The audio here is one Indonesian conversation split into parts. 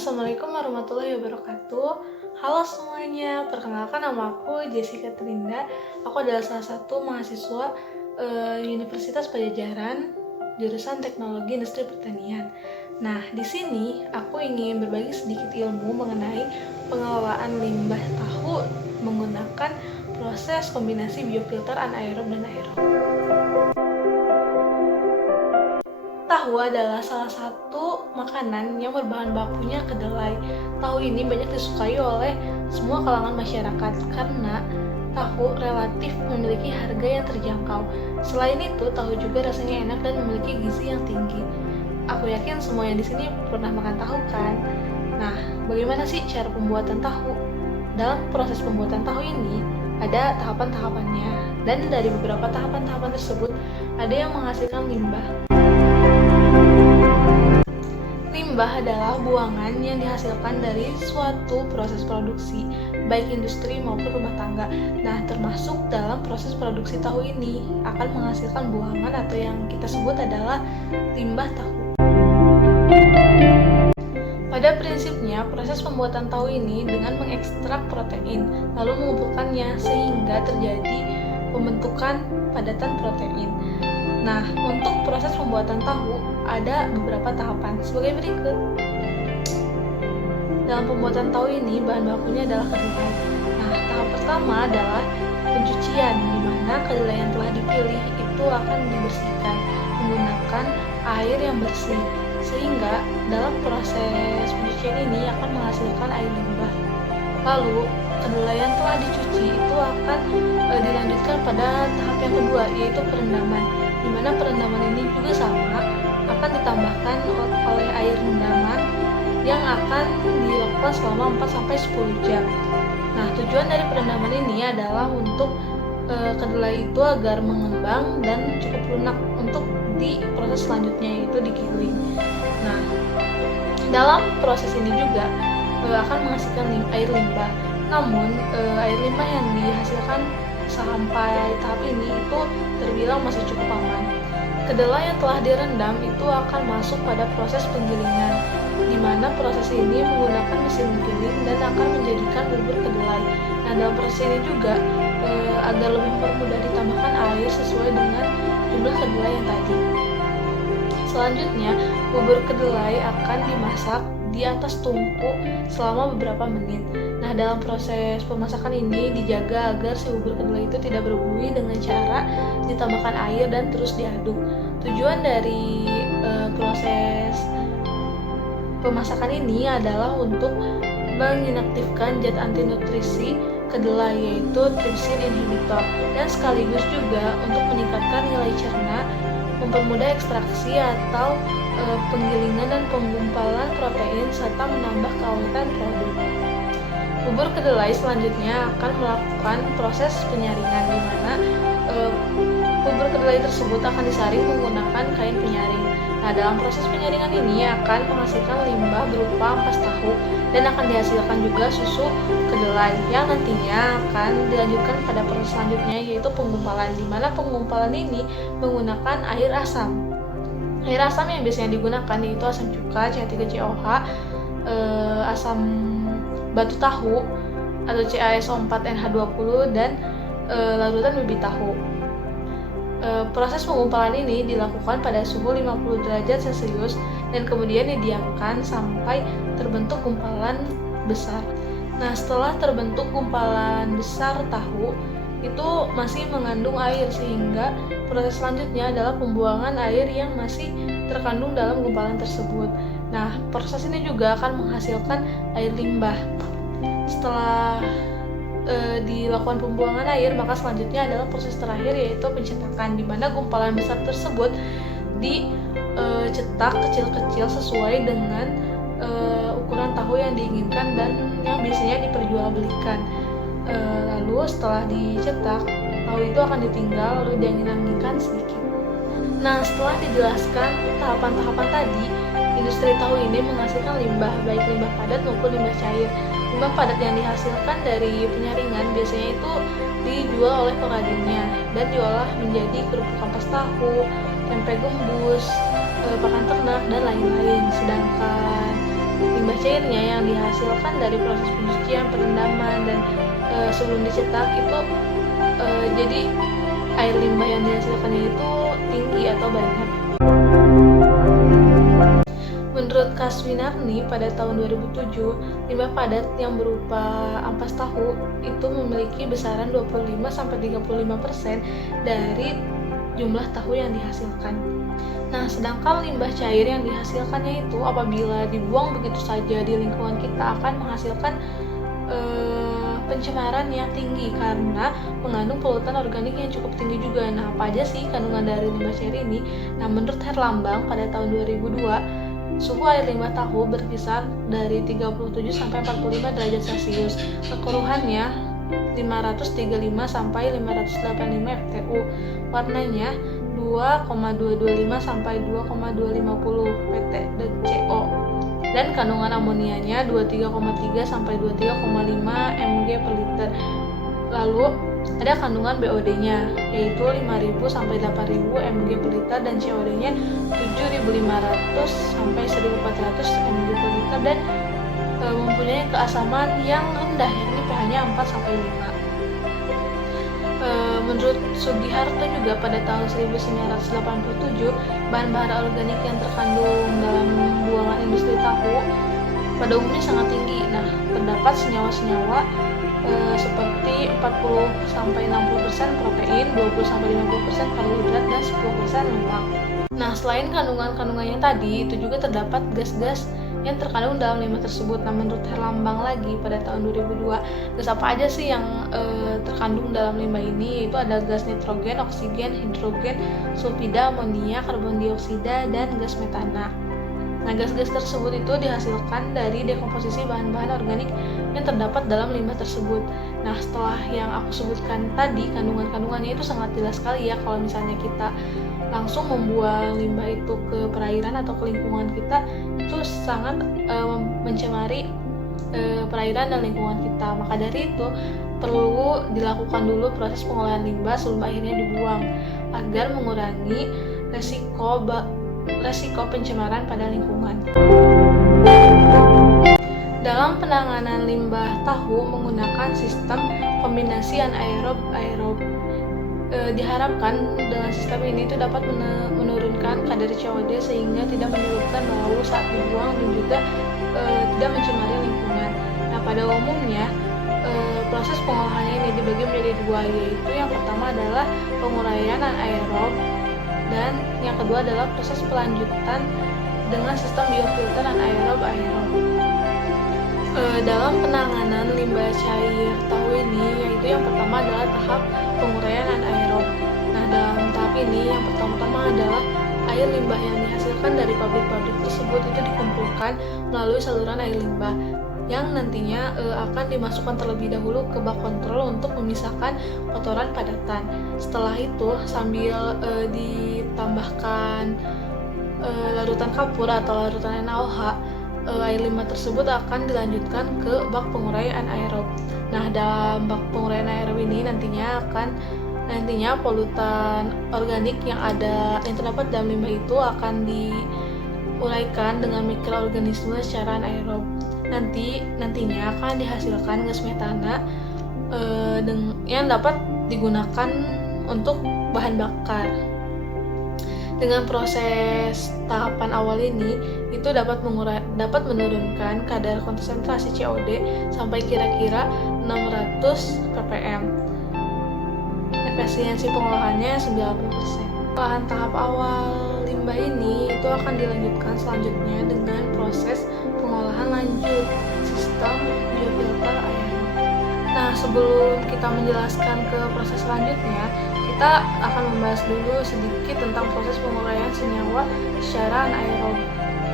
Assalamualaikum warahmatullahi wabarakatuh. Halo semuanya, perkenalkan nama aku Jessica Trinda. Aku adalah salah satu mahasiswa Universitas Padjadjaran, jurusan Teknologi Industri Pertanian. Nah, di sini aku ingin berbagi sedikit ilmu mengenai pengelolaan limbah tahu menggunakan proses kombinasi biofilter anaerob dan aerob. Tahu adalah salah satu makanan yang berbahan bakunya kedelai. Tahu ini banyak disukai oleh semua kalangan masyarakat karena tahu relatif memiliki harga yang terjangkau. Selain itu, tahu juga rasanya enak dan memiliki gizi yang tinggi. Aku yakin semua yang di sini pernah makan tahu kan? Nah, bagaimana sih cara pembuatan tahu? Dalam proses pembuatan tahu ini ada tahapan-tahapannya, dan dari beberapa tahapan-tahapan tersebut ada yang menghasilkan limbah. Limbah adalah buangan yang dihasilkan dari suatu proses produksi, baik industri maupun rumah tangga. Nah, termasuk dalam proses produksi tahu ini akan menghasilkan buangan atau yang kita sebut adalah limbah tahu. Pada prinsipnya, proses pembuatan tahu ini dengan mengekstrak protein, lalu mengumpulkannya sehingga terjadi pembentukan padatan protein. Nah, untuk proses pembuatan tahu ada beberapa tahapan sebagai berikut. Dalam pembuatan tahu ini, bahan bakunya adalah kedelai. Nah, tahap pertama adalah pencucian, di mana kedelai yang telah dipilih itu akan dibersihkan menggunakan air yang bersih, sehingga dalam proses pencucian ini akan menghasilkan air limbah. Lalu, kedelai yang telah dicuci itu akan dilanjutkan pada tahap yang kedua, yaitu perendaman, di mana perendaman ini juga sama akan ditambahkan oleh air rendaman yang akan dilakukan selama 4-10 jam. Nah, tujuan dari perendaman ini adalah untuk kedelai itu agar mengembang dan cukup lunak untuk di proses selanjutnya, yaitu digiling. Nah, dalam proses ini juga akan menghasilkan air limbah. Namun, air limbah yang dihasilkan sampai tahap ini itu terbilang masih cukup aman. Kedelai yang telah direndam itu akan masuk pada proses penggilingan, di mana proses ini menggunakan mesin giling dan akan menjadikan bubur kedelai. Nah, dalam proses ini juga agar lebih mempermudah ditambahkan air sesuai dengan jumlah kedelai yang tadi. Selanjutnya, bubur kedelai akan dimasak di atas tungku selama beberapa menit. Nah, dalam proses pemasakan ini dijaga agar si bubur kedelai itu tidak berbuih dengan cara ditambahkan air dan terus diaduk. Tujuan dari proses pemasakan ini adalah untuk menginaktifkan zat anti nutrisi kedelai, yaitu trypsin inhibitor, dan sekaligus juga untuk meningkatkan nilai cerna, mempermudah ekstraksi atau penggilingan dan penggumpalan protein, serta menambah keawetan produk. Bubur kedelai selanjutnya akan melakukan proses penyaringan, di mana bubur kedelai tersebut akan disaring menggunakan kain penyaring. Nah, dalam proses penyaringan ini akan menghasilkan limbah berupa ampas tahu dan akan dihasilkan juga susu kedelai yang nantinya akan dilanjutkan pada proses selanjutnya, yaitu penggumpalan, di mana penggumpalan ini menggunakan air asam. Air asam yang biasanya digunakan yaitu asam cuka, CH3COH, asam batu tahu atau CaSO4NH20, dan larutan bibit tahu. Proses penggumpalan ini dilakukan pada suhu 50 derajat Celcius dan kemudian didiamkan sampai terbentuk gumpalan besar. Nah, setelah terbentuk gumpalan besar tahu itu masih mengandung air, sehingga proses selanjutnya adalah pembuangan air yang masih terkandung dalam gumpalan tersebut. Nah, proses ini juga akan menghasilkan air limbah. Setelah dilakukan pembuangan air, maka selanjutnya adalah proses terakhir, yaitu pencetakan, di mana gumpalan besar tersebut dicetak kecil-kecil sesuai dengan ukuran tahu yang diinginkan dan yang biasanya diperjualbelikan. Lalu setelah dicetak, tahu itu akan ditinggal lalu diangin-anginkan sedikit. Nah, setelah dijelaskan tahapan-tahapan tadi, industri tahu ini menghasilkan limbah, baik limbah padat maupun limbah cair. Limbah padat yang dihasilkan dari penyaringan biasanya itu dijual oleh pengrajinnya dan diolah menjadi kerupuk ampas tahu, tempe gembus, pakan ternak, dan lain-lain. Sedangkan limbah cairnya yang dihasilkan dari proses pencucian, perendaman, dan sebelum dicetak itu jadi air limbah yang dihasilkannya itu tinggi atau banyak. Menurut Kaswinarni pada tahun 2007, limbah padat yang berupa ampas tahu itu memiliki besaran 25-35% dari jumlah tahu yang dihasilkan. Nah, sedangkan limbah cair yang dihasilkannya itu apabila dibuang begitu saja di lingkungan kita akan menghasilkan pencemaran yang tinggi karena mengandung polutan organik yang cukup tinggi juga. Nah, apa aja sih kandungan dari limbah cair ini? Nah, menurut Herlambang pada tahun 2002, suhu air limbah tahu berkisar dari 37 sampai 45 derajat Celcius. Kekeruhannya 535 sampai 585 FTU. Warnanya 2,225 sampai 2,250 pt/CO. Dan kandungan amonianya 23,3 sampai 23,5 mg per liter. Lalu ada kandungan BOD-nya yaitu 5.000 sampai 8.000 mg per liter dan COD-nya 7.500 sampai 1.400 mg per liter dan mempunyai keasaman yang rendah yakni pH-nya 4 sampai 5. Menurut Sugiharto juga pada tahun 1987, bahan bahara organik yang terkandung dalam buangan industri tahu pada umumnya sangat tinggi. Nah, terdapat senyawa-senyawa seperti 40-60% protein, 20-50% karbohidrat, dan 10% lemak. Nah, selain kandungan-kandungan yang tadi, itu juga terdapat gas-gas yang terkandung dalam limbah tersebut. Nah, menurut Herlambang lagi pada tahun 2002, gas apa aja sih yang terkandung dalam limbah ini? Yaitu ada gas nitrogen, oksigen, hidrogen, sulfida, amonia, karbon dioksida, dan gas metana. Nah, gas-gas tersebut itu dihasilkan dari dekomposisi bahan-bahan organik yang terdapat dalam limbah tersebut. Nah, setelah yang aku sebutkan tadi, kandungan-kandungannya itu sangat jelas sekali ya kalau misalnya kita langsung membuang limbah itu ke perairan atau ke lingkungan kita, itu sangat mencemari perairan dan lingkungan kita. Maka dari itu, perlu dilakukan dulu proses pengolahan limbah sebelum akhirnya dibuang agar mengurangi resiko pencemaran pada lingkungan. Dalam penanganan limbah tahu menggunakan sistem kombinasi anaerob-aerob, diharapkan dengan sistem ini itu dapat menurunkan kadar COD sehingga tidak menyebabkan bau saat dibuang dan juga tidak mencemari lingkungan. Nah, pada umumnya proses pengolahannya ini dibagi menjadi dua, yaitu yang pertama adalah penguraian anaerob dan yang kedua adalah proses pelanjutan dengan sistem biofilter anaerob-aerob. Dalam penanganan limbah cair tahu ini, yaitu yang pertama adalah tahap penguraian anaerob. Nah, dalam tahap ini yang pertama-tama adalah air limbah yang dihasilkan dari pabrik-pabrik tersebut itu dikumpulkan melalui saluran air limbah yang nantinya akan dimasukkan terlebih dahulu ke bak kontrol untuk memisahkan kotoran padatan. Setelah itu sambil ditambahkan larutan kapur atau larutan NaOH, air limbah tersebut akan dilanjutkan ke bak penguraian anaerob. Nah, dalam bak penguraian anaerob ini nantinya polutan organik yang terdapat dalam limbah itu akan diuraikan dengan mikroorganisme secara anaerob. Nantinya akan dihasilkan gas metana yang dapat digunakan untuk bahan bakar. Dengan proses tahapan awal ini itu dapat menurunkan kadar konsentrasi COD sampai kira-kira 600 ppm. Efisiensi pengolahannya 90%. Pengolahan tahap awal limbah ini itu akan dilanjutkan selanjutnya dengan proses pengolahan lanjut sistem biofilter air. Nah, sebelum kita menjelaskan ke proses selanjutnya, kita akan membahas dulu sedikit tentang proses penguraian senyawa secara anaerob.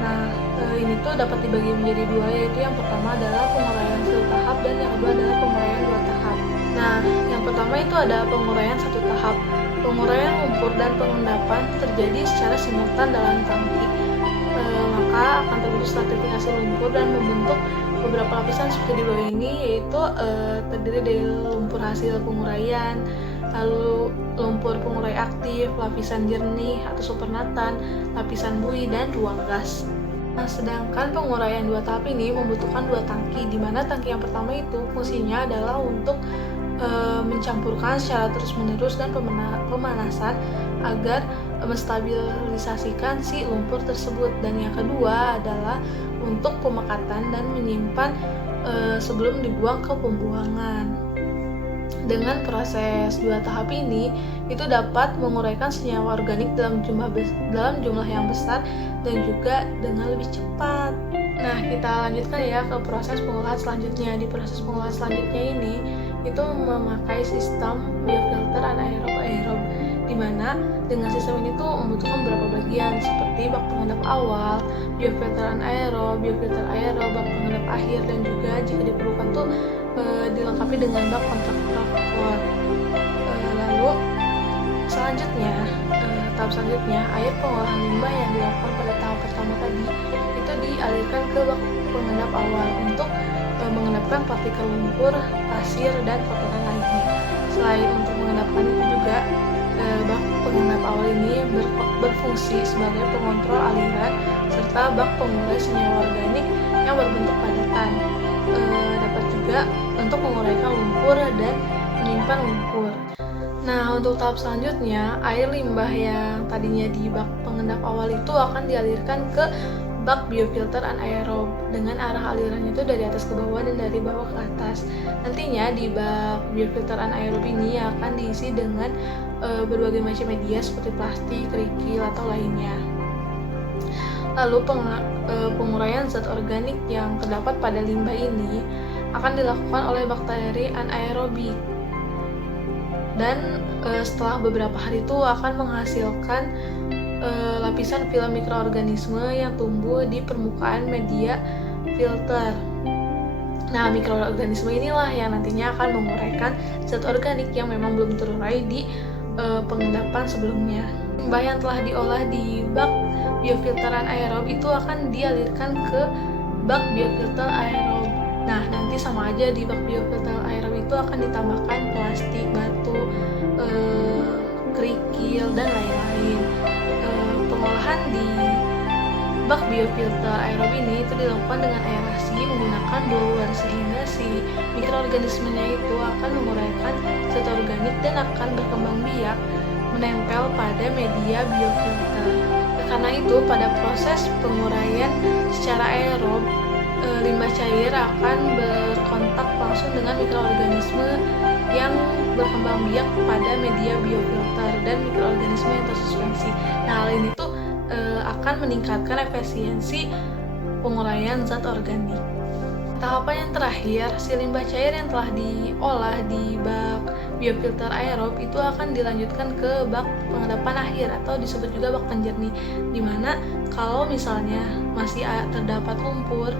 Nah, ini tuh dapat dibagi menjadi dua, yaitu yang pertama adalah penguraian satu tahap dan yang kedua adalah penguraian dua tahap. Nah, yang pertama itu ada penguraian satu tahap. Penguraian lumpur dan pengendapan terjadi secara simultan dalam tangki. Maka akan terbentuk stratifikasi lumpur dan membentuk beberapa lapisan seperti di bawah ini, yaitu terdiri dari lumpur hasil penguraian, lalu lumpur pengurai aktif, lapisan jernih atau supernatan, lapisan buih, dan ruang gas. Nah, sedangkan penguraian dua tahap ini membutuhkan dua tangki, di mana tangki yang pertama itu fungsinya adalah untuk mencampurkan secara terus-menerus dan pemanasan agar menstabilisasikan si lumpur tersebut, dan yang kedua adalah untuk pemekatan dan menyimpan sebelum dibuang ke pembuangan. Dengan proses dua tahap ini, itu dapat menguraikan senyawa organik dalam jumlah yang besar dan juga dengan lebih cepat. Nah, kita lanjutkan ya ke proses pengolahan selanjutnya. Di proses pengolahan selanjutnya ini, itu memakai sistem biofilter anaerob, di mana dengan sistem ini tuh membutuhkan beberapa bagian seperti bak pengendap awal, biofilter anaerob, biofilter aerob, bak pengendap akhir, dan juga jika diperlukan tuh dilengkapi dengan bak kontraktor. Lalu selanjutnya, tahap selanjutnya, air pengolahan limbah yang dilakukan pada tahap pertama tadi itu dialirkan ke bak pengendap awal untuk mengendapkan partikel lumpur, pasir, dan kotoran lainnya. Selain untuk mengendapkan itu juga, bak pengendap awal ini berfungsi sebagai pengontrol aliran serta bak pengurai senyawa organik yang berbentuk padatan. Dapat juga untuk menguraikan lumpur dan menyimpan lumpur. Nah, untuk tahap selanjutnya, air limbah yang tadinya di bak pengendap awal itu akan dialirkan ke bak biofilter anaerob dengan arah alirannya itu dari atas ke bawah dan dari bawah ke atas. Nantinya di bak biofilter anaerob ini akan diisi dengan berbagai macam media seperti plastik, kerikil, atau lainnya. Lalu penguraian zat organik yang terdapat pada limbah ini akan dilakukan oleh bakteri anaerobik, dan setelah beberapa hari itu akan menghasilkan lapisan film mikroorganisme yang tumbuh di permukaan media filter. Nah, mikroorganisme inilah yang nantinya akan menguraikan zat organik yang memang belum terurai di pengendapan sebelumnya. Limbah yang telah diolah di bak biofilteran aerob itu akan dialirkan ke bak biofilter aerob. Nah, nanti sama aja di bak biofilter aerob itu akan ditambahkan plastik, batu, kerikil, dan lain-lain. Pengolahan di bak biofilter aerob ini itu dilakukan dengan aerasi menggunakan blower, sehingga si mikroorganismenya itu akan menguraikan zat organik dan akan berkembang biak menempel pada media biofilter. Karena itu, pada proses penguraian secara aerob, limbah cair akan berkontak langsung dengan mikroorganisme yang berkembang biak pada media biofilter dan mikroorganisme yang tersuspensi. Nah, hal ini tuh akan meningkatkan efisiensi penguraian zat organik. Tahapan yang terakhir, si limbah cair yang telah diolah di bak biofilter aerob itu akan dilanjutkan ke bak pengendapan akhir atau disebut juga bak penjernih, dimana kalau misalnya masih terdapat lumpur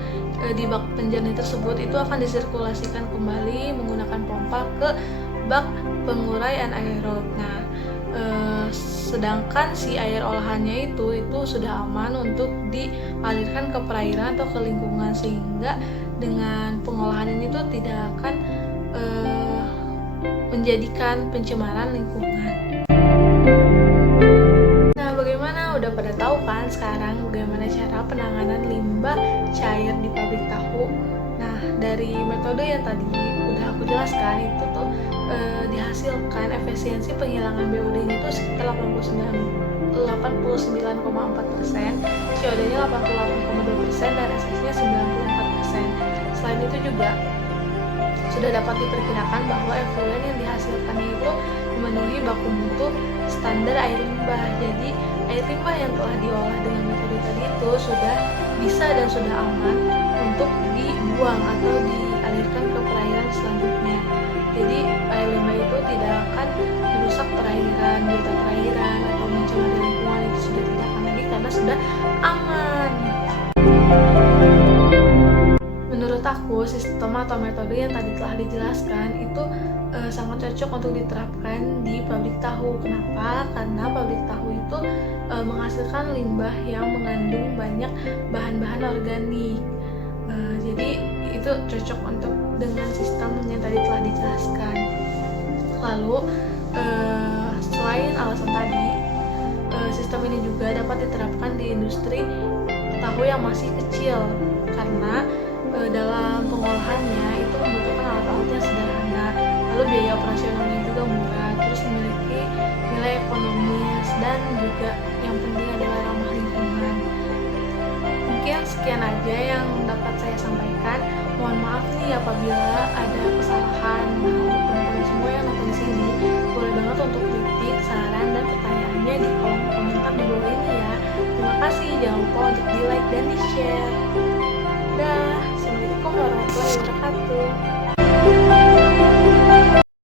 di bak penjernih tersebut, itu akan disirkulasikan kembali menggunakan pompa ke bak pengurai anaerob. Nah, sedangkan si air olahannya itu sudah aman untuk dialirkan ke perairan atau ke lingkungan, sehingga dengan pengolahan ini tuh tidak akan menjadikan pencemaran lingkungan. Nah, bagaimana? Udah pada tahu kan sekarang bagaimana cara penanganan limbah cair di pabrik tahu? Nah, dari metode yang tadi udah aku jelaskan itu tuh dihasilkan efisiensi penghilangan BOD-nya itu sekitar 89,4%, COD-nya 88,2%, dan SS-nya 94%. Selain itu juga sudah dapat diperkirakan bahwa efluent yang dihasilkannya itu memenuhi baku mutu standar air limbah. Jadi, air limbah yang telah diolah dengan metode tadi itu sudah bisa dan sudah aman untuk dibuang atau dialirkan ke perairan selanjutnya. Jadi, air limbah itu tidak akan merusak perairan, biota perairan, atau mencemari lingkungan. Itu sudah tidak akan lagi karena sudah aman. Menurut aku, sistem atau metode yang tadi telah dijelaskan itu sangat cocok untuk diterapkan di pabrik tahu. Kenapa? Karena pabrik tahu itu menghasilkan limbah yang mengandung banyak bahan-bahan organik. Jadi itu cocok untuk dengan sistem yang tadi telah dijelaskan. Lalu selain alasan tadi, sistem ini juga dapat diterapkan di industri tahu yang masih kecil, karena dalam pengolahannya itu membutuhkan alat-alat yang sederhana, lalu biaya operasionalnya juga murah, terus memiliki nilai ekonomis, dan juga yang penting adalah ramah lingkungan. Mungkin sekian aja yang dapat saya sampaikan. Mohon maaf nih apabila ada kesalahan. Nah, untuk teman-teman semua yang nonton di sini, boleh banget untuk kritik, saran, dan pertanyaannya di kolom komentar di bawah ini ya. Terima kasih, jangan lupa untuk di like dan di share. Dah, assalamualaikum warahmatullahi wabarakatuh.